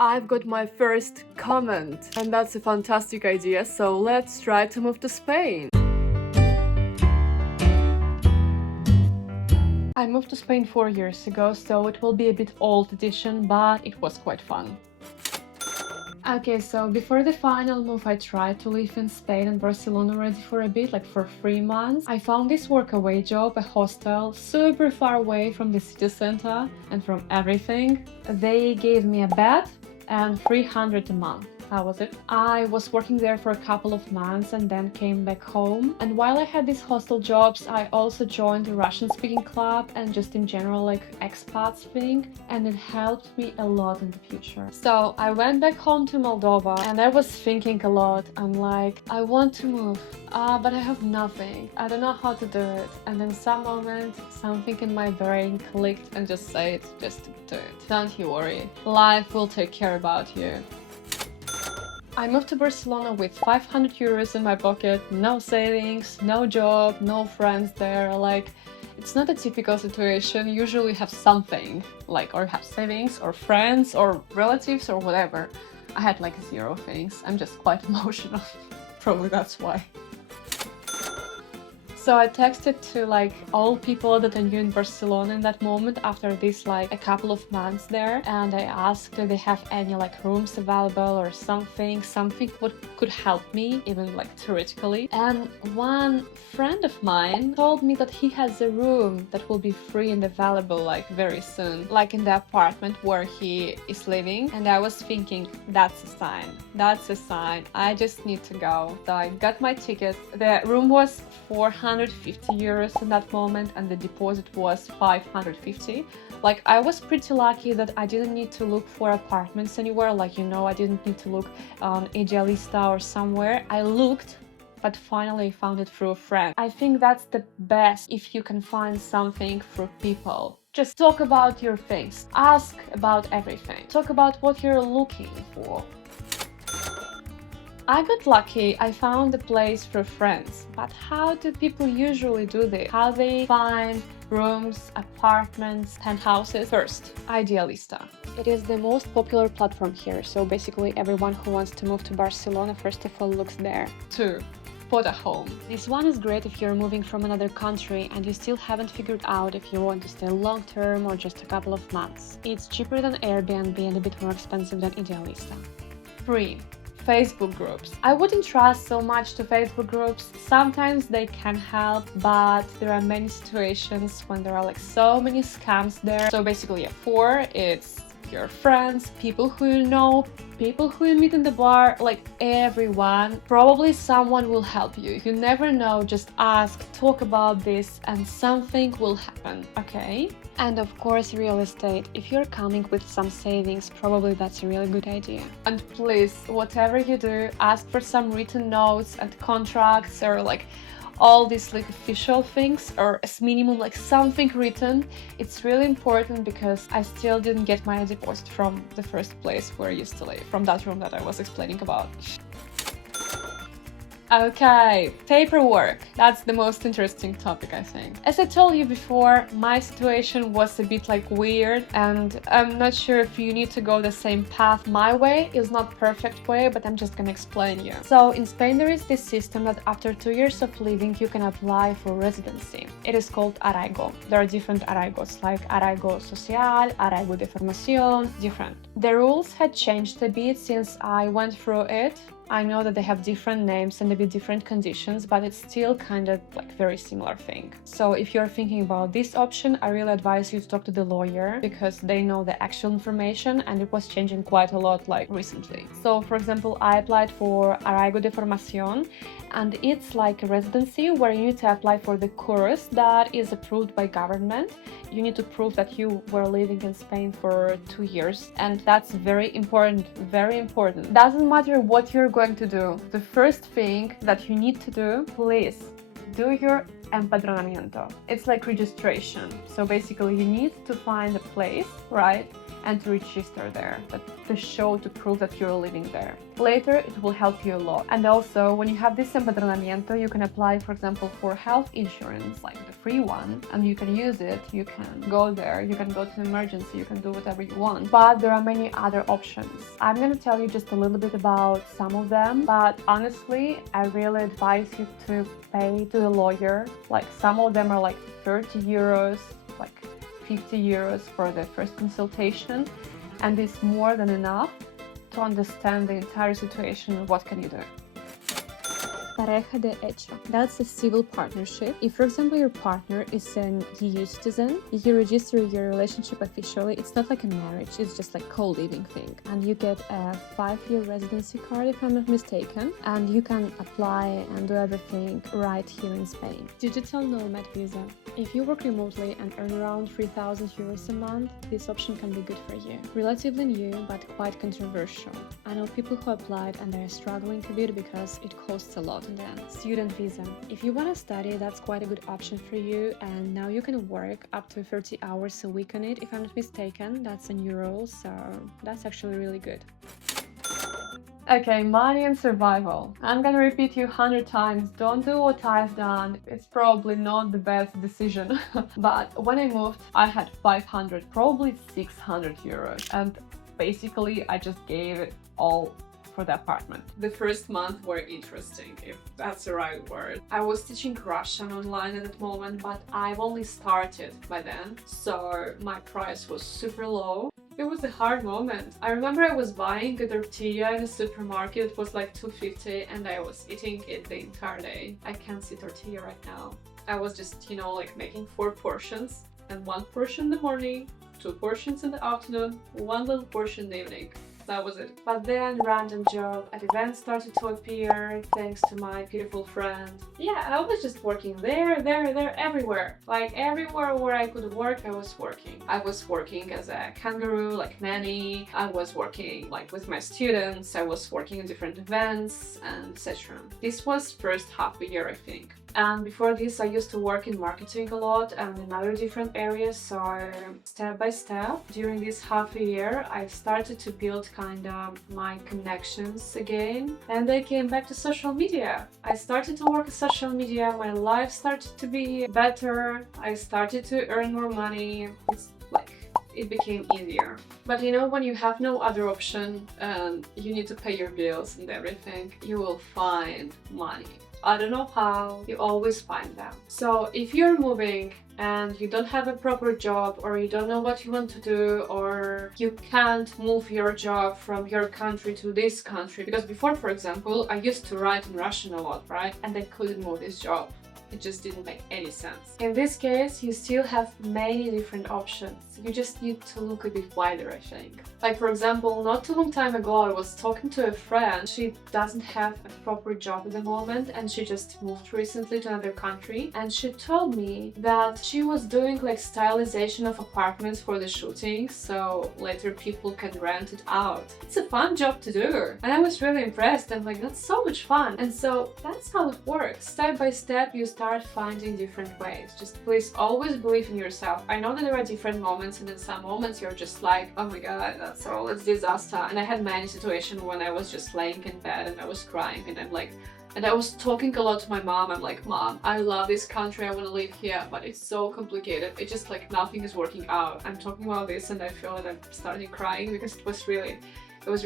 I've got my first comment, and that's a fantastic idea, so let's try to move to Spain. I moved to Spain 4 years ago, so it will be a bit old edition, but it was quite fun. Okay, so before the final move, I tried to live in Spain and Barcelona already for a bit, like for 3 months. I found this Workaway Job, a hostel, super far away from the city center and from everything. They gave me a bed and 300 a month. How was it? I was working there for a couple of months and then came back home. And while I had these hostel jobs, I also joined a Russian-speaking club and just in general like expats thing, and it helped me a lot in the future. So I went back home to Moldova and I was thinking a lot. I'm like, I want to move, but I have nothing. I don't know how to do it. And in some moment, something in my brain clicked and just said, just do it. Don't you worry. Life will take care about you. I moved to Barcelona with 500 euros in my pocket, no savings, no job, no friends there. Like, it's not a typical situation. Usually have something, like, or have savings, or friends, or relatives, or whatever. I had like 0 things. I'm just quite emotional. Probably that's why. So I texted to like all people that I knew in Barcelona in that moment after this like a couple of months there, and I asked do they have any like rooms available or something what could help me even like theoretically. And one friend of mine told me that he has a room that will be free and available like very soon, like in the apartment where he is living. And I was thinking, that's a sign, I just need to go. So I got my ticket. The room was 450 euros in that moment and the deposit was 550. Like, I was pretty lucky that I didn't need to look for apartments anywhere, like, you know, I didn't need to look on Idealista or somewhere. I looked, but finally found it through a friend. I think that's the best if you can find something through people. Just talk about your things, ask about everything, talk about what you're looking for. I got lucky, I found a place through friends, but how do people usually do this? How they find rooms, apartments, penthouses? First, Idealista. It is the most popular platform here, so basically everyone who wants to move to Barcelona first of all looks there. 2. Photo home. This one is great if you're moving from another country and you still haven't figured out if you want to stay long term or just a couple of months. It's cheaper than Airbnb and a bit more expensive than Idealista. 3. Facebook groups. I wouldn't trust so much to Facebook groups. Sometimes they can help, but there are many situations when there are like so many scams there. So basically, 4, it's your friends, people who you know, people who you meet in the bar, like everyone. Probably someone will help you. You never know, just ask, talk about this, and something will happen, okay? And of course, real estate. If you're coming with some savings, probably that's a really good idea. And please, whatever you do, ask for some written notes and contracts or like all these like official things, or as minimum like something written. It's really important because I still didn't get my deposit from the first place where I used to live, from that room that I was explaining about. Okay, paperwork. That's the most interesting topic, I think. As I told you before, my situation was a bit like weird, and I'm not sure if you need to go the same path. My way is not perfect way, but I'm just gonna explain you. So in Spain there is this system that after 2 years of living you can apply for residency. It is called arraigo. There are different arraigos like arraigo social, arraigo de formación, different. The rules had changed a bit since I went through it. I know that they have different names and a bit different conditions, but it's still kind of like very similar thing. So if you're thinking about this option, I really advise you to talk to the lawyer because they know the actual information and it was changing quite a lot like recently. So for example, I applied for arraigo de formación, and it's like a residency where you need to apply for the course that is approved by government. You need to prove that you were living in Spain for 2 years, and that's very important, very important. Doesn't matter what you're going to do. The first thing that you need to do, please do your Empadronamiento. It's like registration. So basically you need to find a place, right? and to register there, but to show, to prove that you're living there. Later, it will help you a lot. And also, when you have this Empadronamiento, you can apply, for example, for health insurance, like the free one, and you can use it. You can go there, you can go to an emergency, you can do whatever you want. But there are many other options. I'm gonna tell you just a little bit about some of them, but honestly, I really advise you to pay to a lawyer. Like some of them are like 30 euros, like 50 euros for the first consultation, and it's more than enough to understand the entire situation and what can you do. Pareja de hecho. That's a civil partnership. If, for example, your partner is an EU citizen, you register your relationship officially. It's not like a marriage, it's just like co-living thing. And you get a 5-year residency card, if I'm not mistaken, and you can apply and do everything right here in Spain. Digital nomad visa. If you work remotely and earn around 3,000 euros a month, this option can be good for you. Relatively new, but quite controversial. I know people who applied and they're struggling a bit because it costs a lot. And then student visa. If you want to study, that's quite a good option for you, and now you can work up to 30 hours a week on it, if I'm not mistaken. That's a new rule, so that's actually really good. Okay, money and survival. I'm gonna repeat you 100 times, don't do what I've done. It's probably not the best decision. But when I moved, I had 500, probably 600 euros. And basically, I just gave it all for the apartment. The first month were interesting, if that's the right word. I was teaching Russian online at that moment, but I've only started by then, so my price was super low. It was a hard moment. I remember I was buying a tortilla in the supermarket. It was like 2.50 and I was eating it the entire day. I can't see tortilla right now. I was just, like making 4 portions, and 1 portion in the morning, 2 portions in the afternoon, 1 little portion in the evening. That was it. But then random job at events started to appear thanks to my beautiful friend. Yeah, I was just working there, everywhere. Like everywhere where I could work, I was working. I was working as a kangaroo, like nanny. I was working like with my students. I was working in different events and etc. This was first half a year, I think. And before this, I used to work in marketing a lot and in other different areas. So step by step, during this half a year, I started to build kind of my connections again. And I came back to social media. I started to work in social media. My life started to be better. I started to earn more money. It became easier. But when you have no other option and you need to pay your bills and everything, you will find money. I don't know how, you always find them. So if you're moving and you don't have a proper job, or you don't know what you want to do, or you can't move your job from your country to this country, because before, for example, I used to write in Russian a lot, right? And I couldn't move this job. It just didn't make any sense. In this case, you still have many different options. You just need to look a bit wider, I think. Like, for example, not too long time ago, I was talking to a friend. She doesn't have a proper job at the moment, and she just moved recently to another country. And she told me that she was doing like stylization of apartments for the shooting, so later people can rent it out. It's a fun job to do. And I was really impressed. I'm like, that's so much fun. And so that's how it works. Step by step, you start finding different ways. Just please always believe in yourself. I know that there are different moments, and in some moments you're just like, oh my god, that's all, it's disaster. And I had many situations when I was just laying in bed and I was crying, and I was talking a lot to my mom. I'm like, Mom, I love this country, I want to live here, but it's so complicated. It's just like nothing is working out. I'm talking about this and I feel that I'm starting crying because it was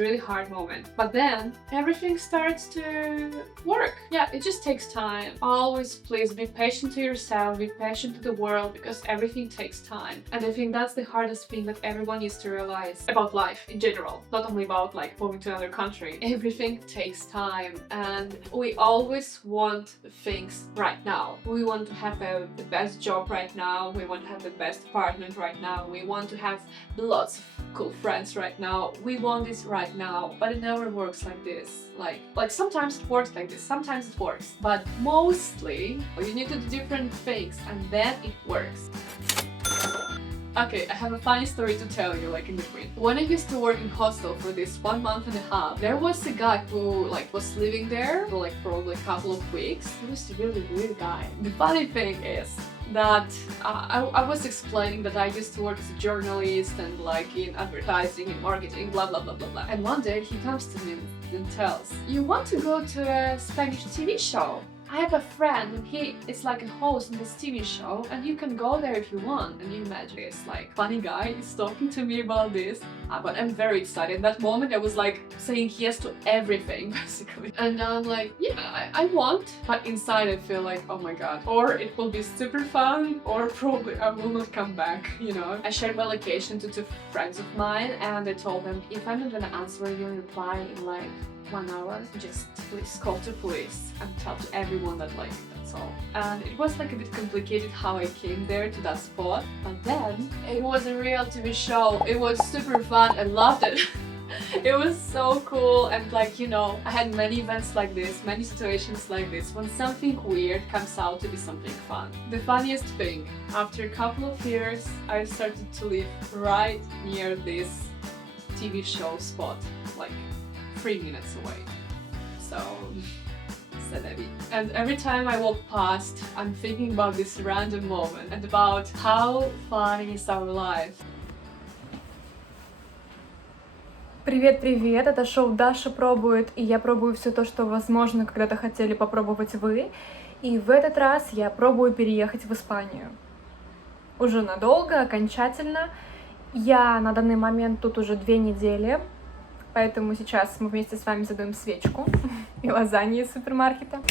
really hard moment. But then everything starts to work. Yeah, it just takes time. Always please be patient to yourself, be patient to the world, because everything takes time. And I think that's the hardest thing that everyone needs to realize about life in general, not only about like moving to another country. Everything takes time, and we always want things right now. We want to have the best job right now, we want to have the best apartment right now, we want to have lots of cool friends right now, we want this right now, but it never works like this. Like sometimes it works like this, sometimes it works, but mostly you need to do different things and then it works. Okay, I have a funny story to tell you, like in between. When I used to work in hostel for this 1.5 months, there was a guy who was living there for probably a couple of weeks. He was a really weird guy. The funny thing is, that I was explaining that I used to work as a journalist and like in advertising and marketing, blah blah blah blah blah. And one day he comes to me and tells, "You want to go to a Spanish TV show? I have a friend and he is like a host in this TV show and you can go there if you want." And you imagine this like funny guy is talking to me about this. But I'm very excited. In that moment I was like saying yes to everything basically. And now I'm like, yeah, I want. But inside I feel like, oh my god. Or it will be super fun or probably I will not come back, you know. I shared my location to 2 friends of mine and I told them, if I'm not gonna answer your reply in like 1 hour, just please call to police and tell to everyone that like that's all. And it was like a bit complicated how I came there to that spot, but then it was a real TV show. It was super fun. I loved it. It was so cool and like, you know, I had many events like this, many situations like this when something weird comes out to be something fun. The funniest thing, after a couple of years I started to live right near this TV show spot, like 3 minutes away. So, c'est la vie. And every time I walk past, I'm thinking about this random moment and about how fun is our life. Привет-привет, это шоу Даша пробует, и я пробую все то, что, возможно, когда-то хотели попробовать вы. И в этот раз я пробую переехать в Испанию. Уже надолго, окончательно. Я на данный момент тут уже 2 недели, поэтому сейчас мы вместе с вами задуем свечку и лазаньи из супермаркета.